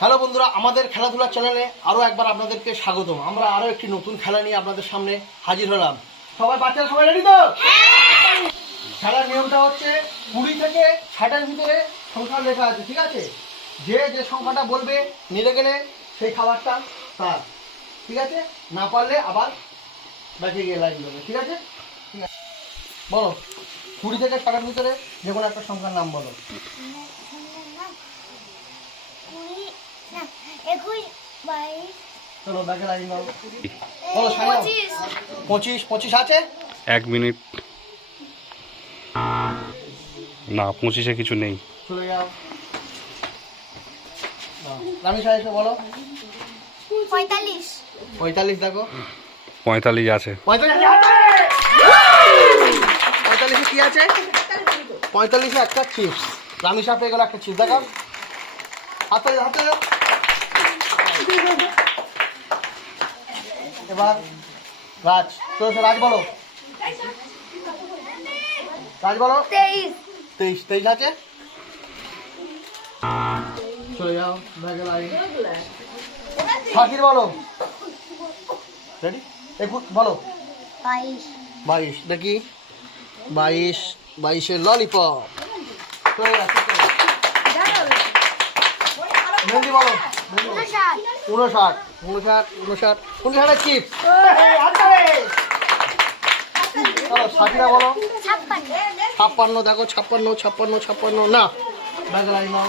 Hello বন্ধুরা, আমাদের খেলাধুলা চ্যানেলে আরও একবার আপনাদেরকে স্বাগতম। আমরা আরও একটি নতুন খেলা নিয়ে আপনাদের সামনে হাজির হলাম। সবাই বাচ্চারা সবাই রেডি তো? খেলার নিয়মটা হচ্ছে 20 থেকে 60-এর ভিতরে সংখ্যা লেখা আছে, ঠিক আছে? যে যে সংখ্যাটা বলবে নিলে গেলে সেই খাবারটা তার, ঠিক আছে? না পারলে আবার ব্যাকে গিয়ে লাইন দেবে, ঠিক আছে? বলো 20 থেকে 60-এর ভিতরে যে কোনো একটা সংখ্যার নাম বলো। 21, 22, চলো ব্যাকে লাইন দাও। বলো 25 আছে? 1 মিনিট না, 25-এ কিছু নেই। চলে যাও। রামিশা এসে বলো 45, 45 দেখো। 45 আছে। 45-এ কি আছে? 45-এ একটা চিপস। রামিশা পেয়ে গেল একটা চিপস, দেখো। হাতে হাতে এবার রাজ, চলো রাজ বলো। রাজ বলো 23 আছে। চলে যাও ব্যাগে লাইন। শাকির বলো। রেডি? বলো 22 দেখি। 22-এর ললিপপ। চলে যাও। মেহেন্দি বলো 59 চিপস। চলো সাকিরা বলো 56 দেখো। 56 না ব্যাগ লাইন নাও।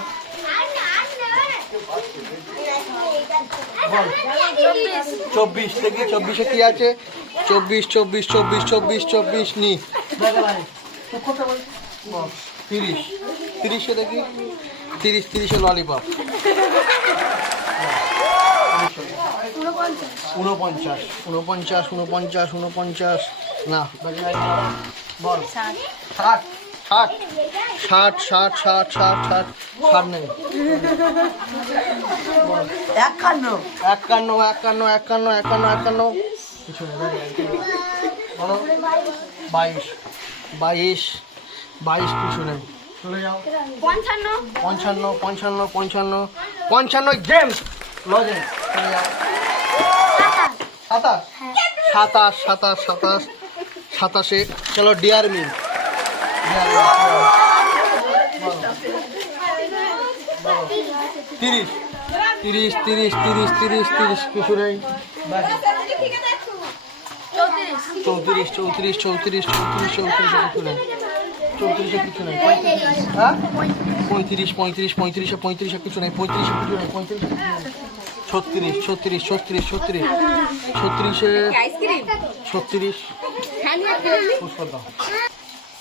বল 24 থেকে 24-এ কি আছে? 24 নি ব্যাগ লাইন। 30-এ দেখি। 30-এ ললিপপ। 49 না ব্যাগে লাইন নাও। বল 60 নেই। 51 কিছু নেই। বলো 22 কিছু নেই। চলে যাও 55 গেমস লজেন্স। চলে যাও 27-এ চলো ডিয়ার মিল। 30 কিছু নেই। 34 কিছু নেই। 34-এ কিছু নেই। হ্যাঁ 35-এ কিছু নেই। 36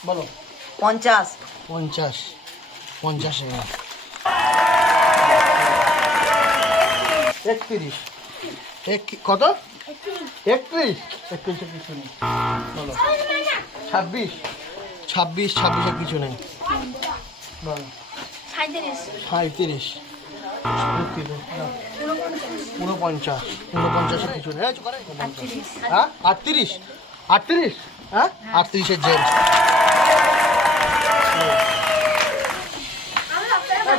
বলো 50-এ 31 কত? 31-এ কিছু নেই। বলো 26-এ কিছু নেই। বলো 37 49-এ কিছু নেই। হ্যাঁ 38 হ্যাঁ 38-এর জেন্টস।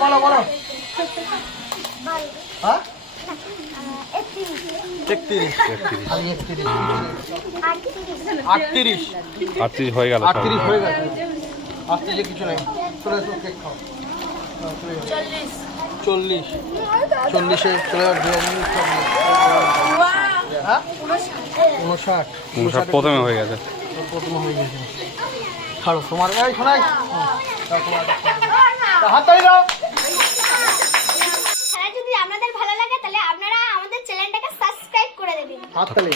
বলো হ্যাঁ 31 38 হয়ে গেল। 38 হয়ে গেছে। 38-এ কিছু নেই। চলে এসো কেক খাও। 40-এ চলে যাও। হ্যাঁ 59 প্রথমে হয়ে গেছে। ছাড়ো তোমার এই শোনাই হাত তালি দাও। খেলা যদি আপনাদের ভালো লাগে তাহলে আপনারা আমাদের চ্যানেলটাকে সাবস্ক্রাইব করে দেবেন। হাত তালি।